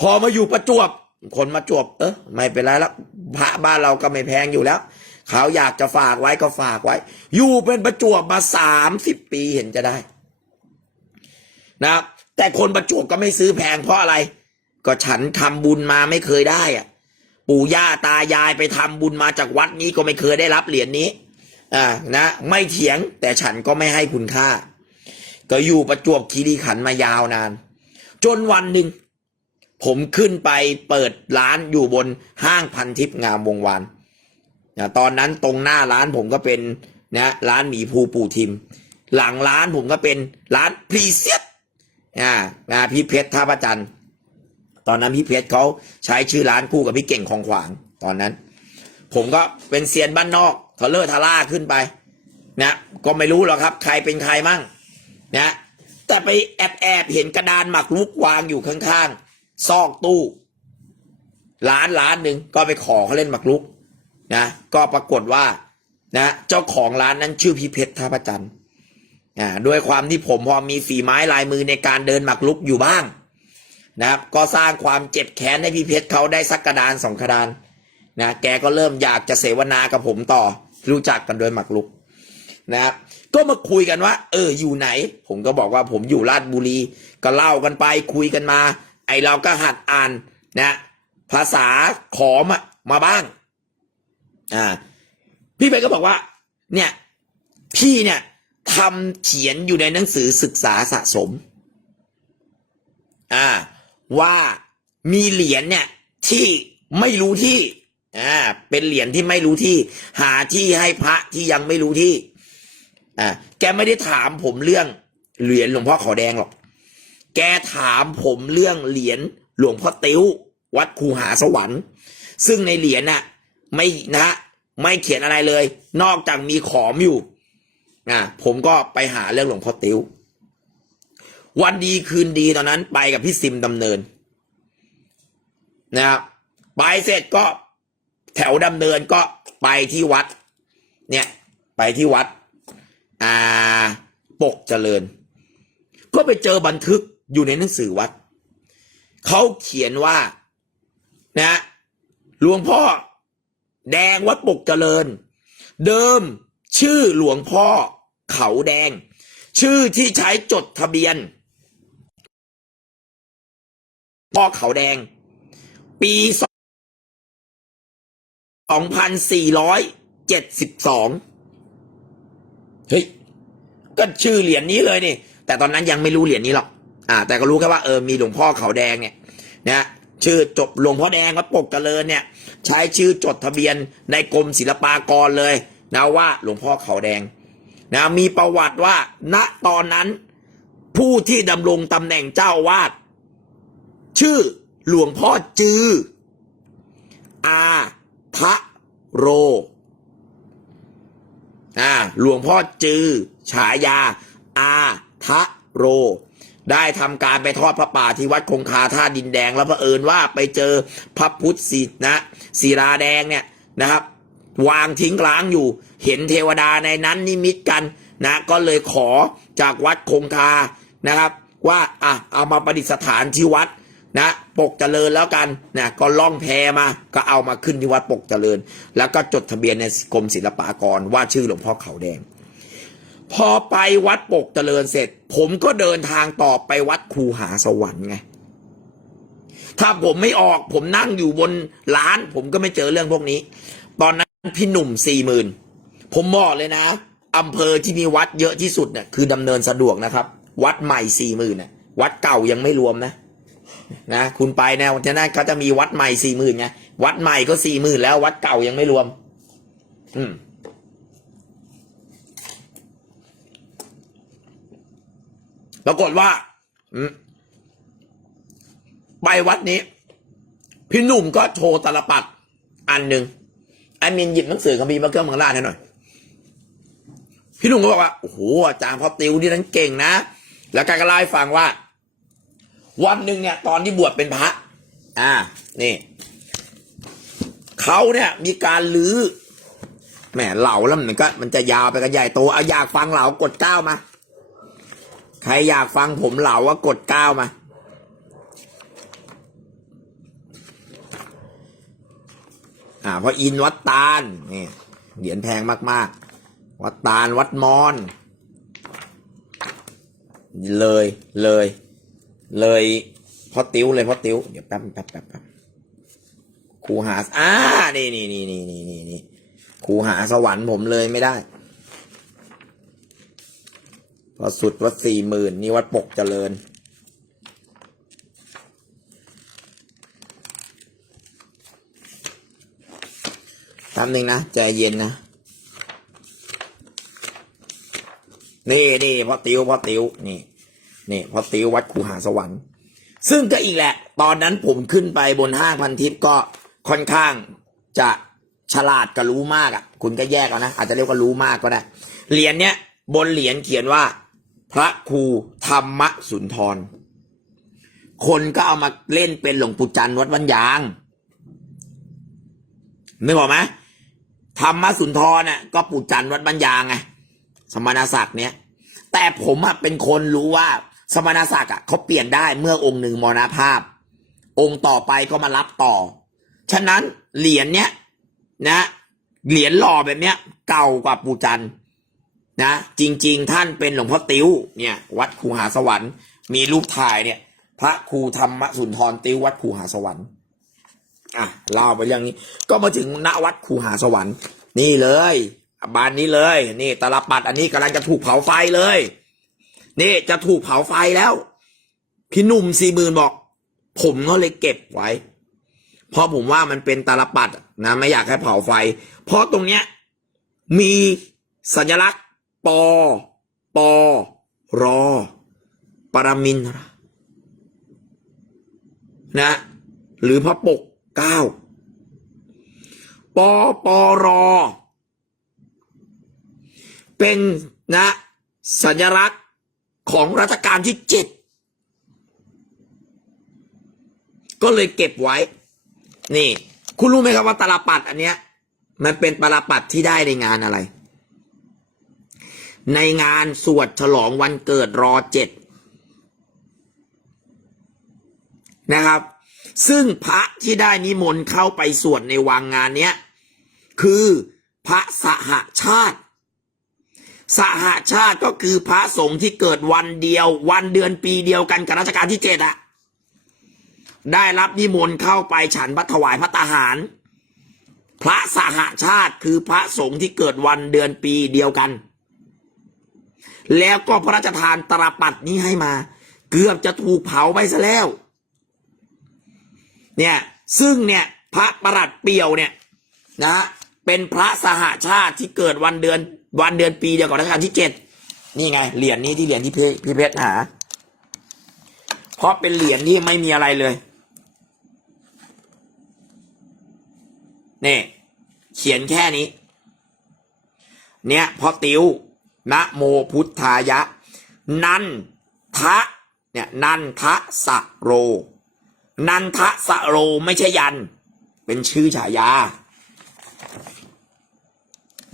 พอมาอยู่ประจวบ คนมาจวบ เออไม่เป็นไรแล้วพระบ้านเราก็ไม่แพงอยู่แล้ว เขาอยากจะฝากไว้ก็ฝากไว้ อยู่เป็นประจวบมาสามสิบปีเห็นจะได้ นะครับแต่คนประจวบก็ไม่ซื้อแพงเพราะอะไร ก็ฉันทำบุญมาไม่เคยได้อะปู่ย่าตายายไปทำบุญมาจากวัดนี้ก็ไม่เคยได้รับเหรียญนี้ อ่านะ ไม่เถียงแต่ฉันก็ไม่ให้คุณค่า ก็อยู่ประจวบคีรีขันมายาวนาน จนวันหนึ่ง ผมขึ้นไปเปิดร้านอยู่บนห้างพันทิพย์งามวงวานนะตอนนั้นตรงหน้าร้านผมก็เป็นนะร้านหมีภูปู่ทิม หลังร้านผมก็เป็นร้านพรีเซียสอ่านะพี่เพชรท่าประจันตอนนั้นพี่เพชรเขาใช้ชื่อร้านคู่กับพี่เก่งของขวางตอนนั้น ผมก็เป็นเซียนบ้านนอกทะเลอร์ทะล่าขึ้นไปนะก็ไม่รู้หรอกครับ ใครเป็นใครมั่งนะแต่ไปแอบแอบเห็นกระดานหมากรุกวางอยู่ข้างๆ ซอกตู้ร้านร้านหนึ่งก็ไปขอเขาเล่นหมากรุกนะก็ปรากฏว่านะเจ้าของร้านนั้นชื่อพี่เพชรท่าประจันทร์อ่าด้วยความที่ผมพอมีฝีไม้ลายมือในการเดินหมากรุกอยู่บ้างนะครับก็สร้างความเจ็บแค้นให้พี่เพชรเขาได้สักกระดานสองกระดานนะแกก็เริ่มอยากจะเสวนากับผมต่อรู้จักกันโดยหมักลุกนะครับก็มาคุยกันว่า เอออยู่ไหน ผมก็บอกว่าผมอยู่ราชบุรี ก็เล่ากันไปคุยกันมา ไอเราก็หัดอ่านนะภาษาขอมามาบ้าง อ่า พี่เบนก็บอกว่า เนี่ย พี่เนี่ยทำเขียนอยู่ในหนังสือศึกษาสะสม อ่า ว่ามีเหรียญเนี่ย ที่ไม่รู้ที่ อ่า เป็นเหรียญที่ไม่รู้ที่ หาที่ให้พระที่ยังไม่รู้ที่ อ่า แกไม่ได้ถามผมเรื่องเหรียญหลวงพ่อขาวแดงหรอก แกถามผมเรื่องเหรียญหลวงพ่อติ้ว วัดคูหาสวรรค์ ซึ่งในเหรียญน่ะไม่นะไม่เขียนอะไรเลย นอกจากมีขอมอยู่อ่าผมก็ไปหาเรื่องหลวงพ่อติ้ว วันดีคืนดีตอนนั้นไปกับพี่ซิมดำเนินนะครับไปเสร็จก็แถวดำเนินก็ไปที่วัด เนี่ยไปที่วัด อ่า ปกเจริญ ก็ไปเจอบันทึก อยู่ในหนังสือวัด เขาเขียนว่านะหลวงพ่อ แดงวัดปกเจริญ เดิมชื่อหลวงพ่อ เขาแดง ชื่อที่ใช้จดทะเบียน พ่อเขาแดง ปีสองพันสี่ร้อยเจ็ดสิบสองเฮ้ยก็ชื่อเหรียญนี้เลยนี่ แต่ตอนนั้นยังไม่รู้เหรียญนี้หรอก อ่า แต่ก็รู้แค่ว่าเออมีหลวงพ่อเขาแดงเนี่ยนะชื่อจบหลวงพ่อแดงวัดปกเจริญเนี่ย ใช้ชื่อจดทะเบียนในกรมศิลปากรเลยนะว่าหลวงพ่อเขาแดงนะมีประวัติว่า ณตอนนั้น ผู้ที่ดำรงตำแหน่งเจ้าอาวาด ชื่อหลวงพ่อจือ อาทะโรอ่าหลวงพ่อจือ ฉายา อาทะโร ได้ทำการไปทอดพระป่าที่วัดคงคาท่าดินแดง แล้วเผอิญว่าไปเจอพระพุทธศินะศิลาแดงเนี่ยนะครับ วางทิ้งร้างอยู่ เห็นเทวดาในนั้นนิมิตกันนะ ก็เลยขอจากวัดคงคานะครับ ว่าอะเอามาประดิษฐานที่วัดนะปกเจริญแล้วกันนะก็ล่องแพมาก็เอามาขึ้นที่วัดปกเจริญ แล้วก็จดทะเบียนในกรมศิลปากรว่าชื่อหลวงพ่อเขาแดง พอไปวัดปกเจริญเสร็จ ผมก็เดินทางต่อไปวัดคูหาสวรรค์ไง ถ้าผมไม่ออก ผมนั่งอยู่บนร้าน ผมก็ไม่เจอเรื่องพวกนี้ ตอนนั้นพี่หนุ่มสี่หมื่นผมบอกเลยนะอำเภอที่มีวัดเยอะที่สุดเนี่ยคือดำเนินสะดวกนะครับ วัดใหม่สี่หมื่นน่ะวัดเก่ายังไม่รวมนะนะคุณไปแนวที่นั่นเขาจะมีวัดใหม่สี่หมื่นไงวัดใหม่ก็สี่หมื่นแล้ว วัดเก่ายังไม่รวม อืม ปรากฏว่าไปวัดนี้ พี่หนุ่มก็โชว์ตลปัดอันหนึ่งไอ้มินหยิบหนังสือคัมภีร์มาเครื่องเมืองราชให้หน่อย พี่หนุ่มก็บอกว่าโอ้โหอาจารย์พ่อติวนี่นั้นเก่งนะ แล้วแกก็เล่าให้ฟังว่า วันหนึ่งเนี่ย ตอนที่บวชเป็นพระ อ่า นี่เขาเนี่ย มีการลื้อแหมเหล่าแล้วมันก็ มันจะยาวไปกันใหญ่โตเอาอยากฟังเหล่ากดเก้ามา ใครอยากฟังผมเหล่าว่ากดก้าวมา อ่าเพราะอินวัดตาลนี่เหรียญแพงมาก ๆ วัดตาลวัดมอน เลยเลย เลยพอติ้วเลยพอติ้วเดี๋ยวแป๊บแป๊บแป๊บแป๊บครูหาอ่านี่นี่นี่นี่นี่นี่ครูหาสวรรค์ผมเลยไม่ได้ พอสุดวัดสี่หมื่นนี่วัดปกเจริญแป๊บนึงนะ ใจเย็นนะ นี่นี่พ่อติวพ่อติวนี่นี่พ่อติววัดคูหาสวรรค์ ซึ่งก็อีกแหละ ตอนนั้นผมขึ้นไปบนห้างพันทิพย์ก็ค่อนข้างจะฉลาดกับรู้มากอะ คุณก็แยกเอานะ อาจจะเรียกว่ารู้มากก็ได้ เหรียญเนี้ยบนเหรียญเขียนว่า พระครูธรรมสุนทร คนก็เอามาเล่นเป็นหลวงปู่จันทร์วัดวันยางนึกออกไหมธรรมสุนทรน่ะก็ปู่จันทร์วัดบัญญางไงสมณศักดิ์เนี้ยแต่ผมอะเป็นคนรู้ว่า สมณศักดิ์อะเขาเปลี่ยนได้เมื่อองค์หนึ่งมรณภาพ องค์ต่อไปก็มารับต่อ ฉะนั้นเหรียญเนี้ยนะเหรียญหล่อแบบเนี้ย เก่ากว่าปู่จันทร์ นะจริง ๆ ท่านเป็นหลวงพ่อติ้วเนี่ยวัดคูหาสวรรค์ มีรูปถ่ายเนี่ยพระครูธรรมสุนทรติ้ววัดคูหาสวรรค์อะเล่าไปเรื่องนี้ ก็มาถึงณวัดคูหาสวรรค์ นี่เลยบานนี้เลย นี่ตาลปัดอันนี้กำลังจะถูกเผาไฟเลย นี่จะถูกเผาไฟแล้ว พี่หนุ่มสี่หมื่นบอก ผมก็เลยเก็บไว้ เพราะผมว่ามันเป็นตาลปัดนะไม่อยากให้เผาไฟ เพราะตรงเนี้ยมีสัญลักษณ์ ปอ ปอ รอ ปรมินนะ หรือพระปกเก้าปอปอรอ เป็นนะ สัญลักษณ์ของรัชกาลที่เจ็ดก็เลยเก็บไว้ นี่ คุณรู้ไหมครับว่าตาลปัดอันเนี้ย มันเป็นตาลปัดที่ได้ในงานอะไร ในงานสวดฉลองวันเกิดรอเจ็ดนะครับ ซึ่งพระที่ได้นิมนต์เข้าไปสวดในวังงานเนี้ย คือพระสหชาติ สหชาติก็คือพระสงฆ์ที่เกิดวันเดียว วันเดือนปีเดียวกันกับรัชกาลที่เจ็ดอะได้รับนิมนต์เข้าไปฉันพระถวายพระตาหาร พระสหชาติคือพระสงฆ์ที่เกิดวันเดือนปีเดียวกัน แล้วก็พระราชทานตราปัดนี้ให้มา เกือบจะถูกเผาไปซะแล้ว เนี่ยซึ่งเนี่ยพระประหลัดเปียวเนี่ยนะเป็นพระสหชาติที่เกิดวันเดือนวันเดือนปีเดียวกับรัชกาลที่เจ็ดนี่ไง เหรียญนี้ที่เหรียญที่พี่พี่เพชรหา เพราะเป็นเหรียญที่ไม่มีอะไรเลยนี่เขียนแค่นี้ เนี่ยพอติว นะโมพุทธายะ นันทะเนี่ยนันทะสะโร นันทะสะโรไม่ใช่ยัน เป็นชื่อฉายา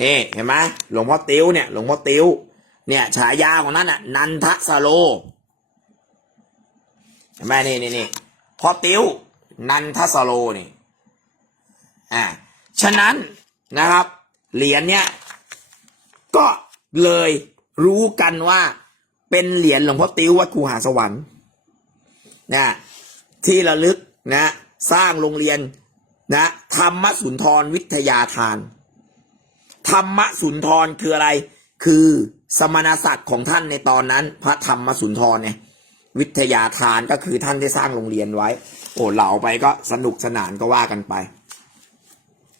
นี่เห็นไหมหลวงพ่อติวเนี่ยหลวงพ่อติวเนี่ยฉายาของนั้นอะนันทะสะโรเห็นไหมนี่นี่นี่พ่อติวนันทะสะโรนี่ อ่า ฉะนั้นนะครับ เหรียญเนี่ย ก็ เลยรู้กันว่าเป็นเหรียญหลวงพ่อติววัดคูหาสวรรค์นะที่ระลึกนะสร้างโรงเรียนนะธรรมสุนทรวิทยาทาน ธรรมสุนทรคืออะไร คือสมณศักดิ์ของท่านในตอนนั้น พระธรรมสุนทรเนี่ยวิทยาทานก็คือท่านได้สร้างโรงเรียนไว้ โอ้เหล่าไปก็สนุกสนานก็ว่ากันไป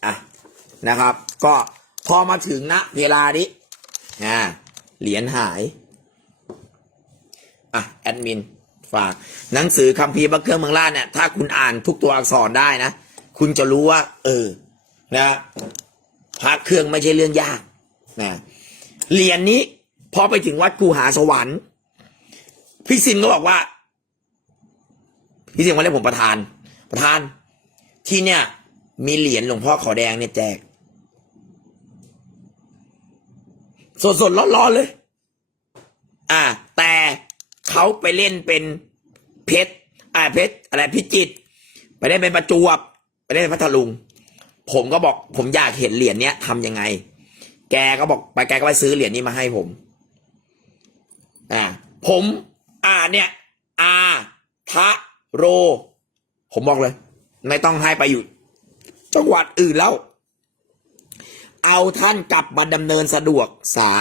อะนะครับ ก็พอมาถึงณเวลานี้ อ่าเหรียญหาย อะ แอดมิน ฝาก หนังสือคัมภีร์พระเครื่องเมืองล่าเนี่ย ถ้าคุณอ่านทุกตัวอักษรได้นะ คุณจะรู้ว่า เออ นะพระเครื่องไม่ใช่เรื่องยากนะเหรียญนี้พอไปถึงวัดกูหาสวรรค์ พี่สินก็บอกว่า พี่สินมาเรียกผมประธาน ประธาน ที่เนี่ย มีเหรียญหลวงพ่อขอแดงเนี่ยแจก สดสดๆร้อนๆเลย อ่า แต่เขาไปเล่นเป็นเพชรอ่าเพชรอะไรพิจิตรไปได้เป็นประจวบ ไปได้เป็นพัทลุง ผมก็บอก ผมอยากเห็นเหรียญเนี้ยทำยังไง แกก็บอกไปแกก็ไปซื้อเหรียญนี้มาให้ผม อ่า ผม อ่าเนี่ย อาทะโร ผมบอกเลย ไม่ต้องให้ไปอยู่ จังหวัดอื่นแล้ว เอาท่านกลับมาดำเนินสะดวกสา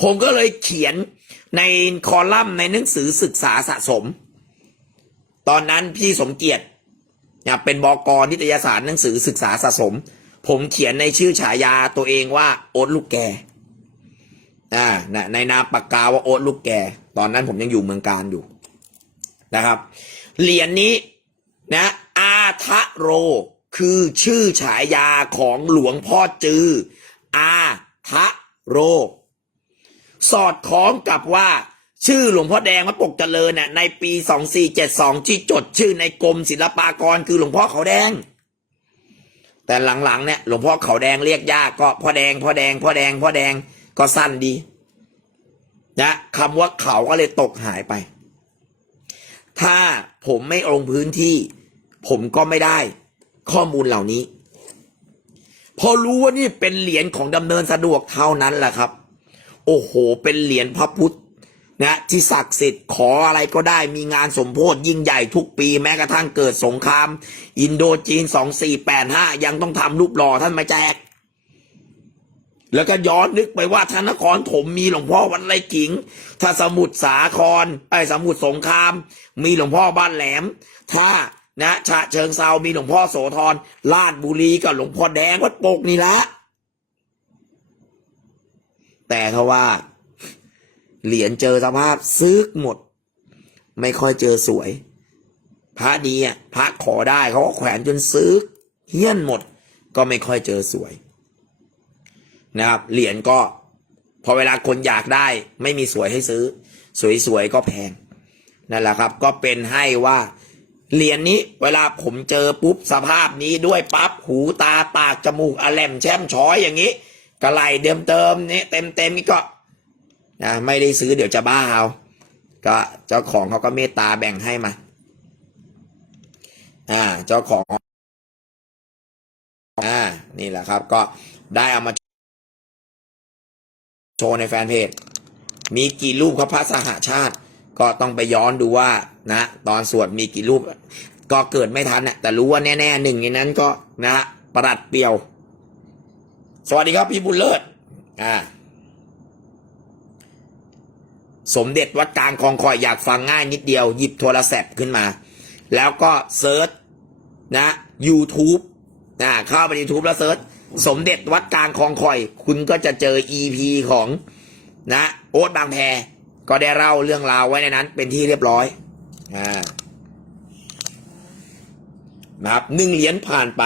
ผมก็เลยเขียนในคอลัมน์ในหนังสือศึกษาสะสม ตอนนั้นพี่สมเกียรติเนี่ยเป็นบอกรนิตยสารหนังสือศึกษาสะสม ผมเขียนในชื่อฉายาตัวเองว่าโอ๊ตลูกแกอ่านะในนามปากกาว่าโอ๊ตลูกแก ตอนนั้นผมยังอยู่เมืองการอยู่นะครับ เหรียญนนี้นะอาทะโร คือชื่อฉายาของหลวงพ่อจือ อาทะโร สอดคล้องกับว่า ชื่อหลวงพ่อแดงวัดปกเจริญน่ะในปี 2472 ที่จดชื่อในกรมศิลปากรคือหลวงพ่อเขาแดง แต่หลังๆเนี่ยหลวงพ่อเขาแดงเรียกยากก็พ่อแดงพ่อแดงพ่อแดงพ่อแดงก็สั้นดีนะคำว่าเขาก็เลยตกหายไป ถ้าผมไม่ลงพื้นที่ ผมก็ไม่ได้ ข้อมูลเหล่านี้ พอรู้ว่านี่เป็นเหรียญของดำเนินสะดวกเท่านั้นแหละครับ โอ้โห เป็นเหรียญพระพุทธนะที่ศักดิ์สิทธิ์ขออะไรก็ได้มีงานสมโพธิยิ่งใหญ่ทุกปีแม้กระทั่งเกิดสงคราม อินโดจีน2485ยังต้องทำรูปหล่อท่านมาแจก แล้วก็ย้อนนึกไปว่าธนครถมมีหลวงพ่อวัดไรกิ่งถ้าสมุทรสาครไอ้สมุทรสงคราม มีหลวงพ่อบ้านแหลม ถ้า นะฉะเชิงเซามีหลวงพ่อโสธรลาดบุรีกับหลวงพ่อแดงวัดโปกนี่ละ แต่ถ้าว่า เหรียญเจอสภาพซึกหมด ไม่ค่อยเจอสวย พระดีอะพระขอได้เขาก็แขวนจนซึกเฮี้ยนหมด ก็ไม่ค่อยเจอสวย นะครับ เหรียญก็ พอเวลาคนอยากได้ ไม่มีสวยให้ซื้อ สวยๆก็แพงนั่นแหละครับ ก็เป็นให้ว่า เหรียญนี้เวลาผมเจอปุ๊บสภาพนี้ด้วยปั๊บหูตาปากจมูกอะแหลมแช่มช้อยอย่างนี้กระไหลเดิมเติมๆนี่เต็มเต็มๆนี่ก็นะไม่ได้ซื้อเดี๋ยวจะบ้าเอาก็เจ้าของเขาก็เมตตาแบ่งให้มา อ่า เจ้าของ อ่า นี่แหละครับ ก็ได้เอามาโชว์ในแฟนเพจ มีกี่รูปครับพระสหชาติ ก็ต้องไปย้อนดูว่านะ ตอนสวดมีกี่รูป ก็เกิดไม่ทันนะแต่รู้ว่าแน่ๆหนึ่งในนั้นก็นะประดัดเปียว สวัสดีครับพี่บุญเลิศอ่าสมเด็จวัดกลางคลองคอยอยากฟังง่ายนิดเดียว หยิบโทรศัพท์ขึ้นมา แล้วก็เซิร์ชนะ YouTube นะเข้าไป YouTube แล้วเซิร์ชสมเด็จวัดกลางคลองคอย คุณก็จะเจอ EP ของนะ โอ๊ตบางแพ ก็ได้เล่าเรื่องราวไว้ในนั้น เป็นที่เรียบร้อยอ่านะครับหนึ่งเหรียญผ่านไป